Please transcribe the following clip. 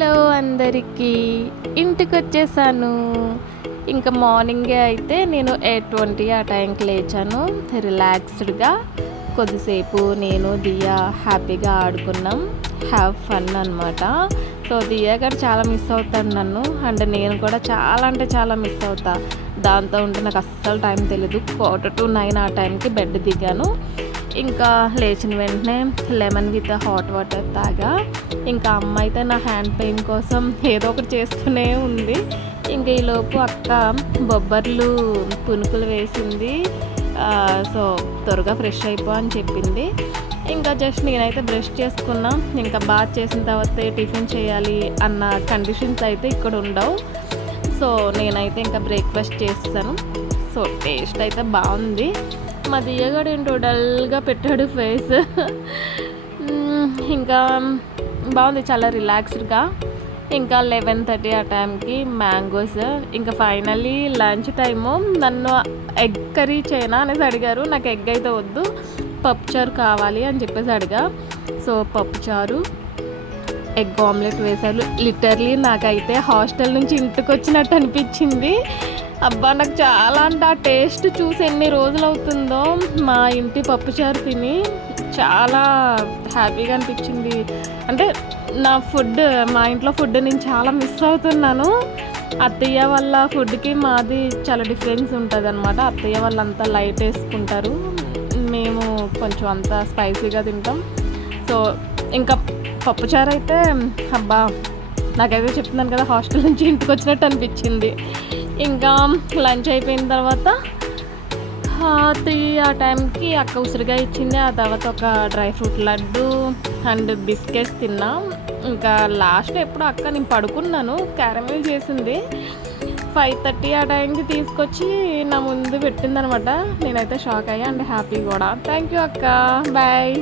Hello అందరికీ, ఇంటికొచ్చేసాను. ఇంకా మార్నింగే అయితే నేను 8:20 ఆ టైంకి లేచాను. రిలాక్స్డ్గా కొద్దిసేపు నేను దియా హ్యాపీగా ఆడుకున్నాం. హ్యావ్ ఫన్ అనమాట. సో దియా గారు చాలా మిస్ అవుతాడు నన్ను, అండ్ నేను కూడా చాలా అంటే చాలా మిస్ అవుతా. దాంతో ఉంటే నాకు అస్సలు టైం తెలీదు. 8:45 ఆ టైంకి బెడ్ దిగాను. ఇంకా లేచిన వెంటనే లెమన్ విత్ హాట్ వాటర్ తాగా. ఇంకా అమ్మ అయితే నా హ్యాండ్ పెయిన్ కోసం ఏదో ఒకటి చేస్తూనే ఉంది. ఇంకా ఈలోపు అక్క బొబ్బర్లు పునుకులు వేసింది. సో త్వరగా ఫ్రెష్ అయిపో అని చెప్పింది. ఇంకా జస్ట్ నేనైతే బ్రష్ చేసుకున్నా. ఇంకా బాత్ చేసిన తర్వాత టిఫిన్ చేయాలి అన్న కండిషన్స్ అయితే ఇక్కడ ఉండవు. సో నేనైతే ఇంకా బ్రేక్ఫాస్ట్ చేస్తాను. సో టేస్ట్ అయితే బాగుంది. మా దియ్యగాడు ఏంటో డల్గా పెట్టాడు ఫేస్. ఇంకా బాగుంది, చాలా రిలాక్స్డ్గా. ఇంకా 11:30 ఆ టైంకి మ్యాంగోస్. ఇంకా ఫైనల్లీ లంచ్ టైము. నన్ను ఎగ్ కర్రీ చేయనా అనేసి అడిగారు. నాకు ఎగ్ అయితే వద్దు, పప్పుచారు కావాలి అని చెప్పేసి అడిగా. సో పప్పుచారు, ఎగ్ ఆమ్లెట్ వేశారు. లిటర్లీ నాకైతే హాస్టల్ నుంచి ఇంటికి వచ్చినట్టు అనిపించింది. అబ్బా నాకు చాలా అంటే ఆ టేస్ట్ చూసి ఎన్ని రోజులు అవుతుందో మా ఇంటి పప్పుచారు తిని చాలా హ్యాపీగా అనిపించింది. అంటే నా ఫుడ్, మా ఇంట్లో ఫుడ్ నేను చాలా మిస్ అవుతున్నాను. అత్తయ్య వాళ్ళ ఫుడ్కి మాది చాలా డిఫరెన్స్ ఉంటుంది అనమాట. అత్తయ్య వాళ్ళు అంతా లైట్ వేసుకుంటారు, మేము కొంచెం అంతా స్పైసీగా తింటాం. సో ఇంకా పప్పుచారు అయితే అబ్బా నాకైతే చెప్తున్నాను కదా, హాస్టల్ నుంచి ఇంటికి వచ్చినట్టు అనిపించింది. ఇంకా లంచ్ అయిపోయిన తర్వాత 3 ఆ టైంకి అక్క ఉసిరికాయ ఇచ్చింది. ఆ తర్వాత ఒక dry fruit laddu and biscuits తిన్నా. ఇంకా లాస్ట్ ఎప్పుడు అక్క నేను పడుకున్నాను, క్యారమెల్ చేసింది. 5:30 ఆ టైంకి తీసుకొచ్చి నా ముందు పెట్టిందనమాట. నేనైతే షాక్ అయ్యా అండ్ హ్యాపీ కూడా. థ్యాంక్ యూ అక్క, బాయ్.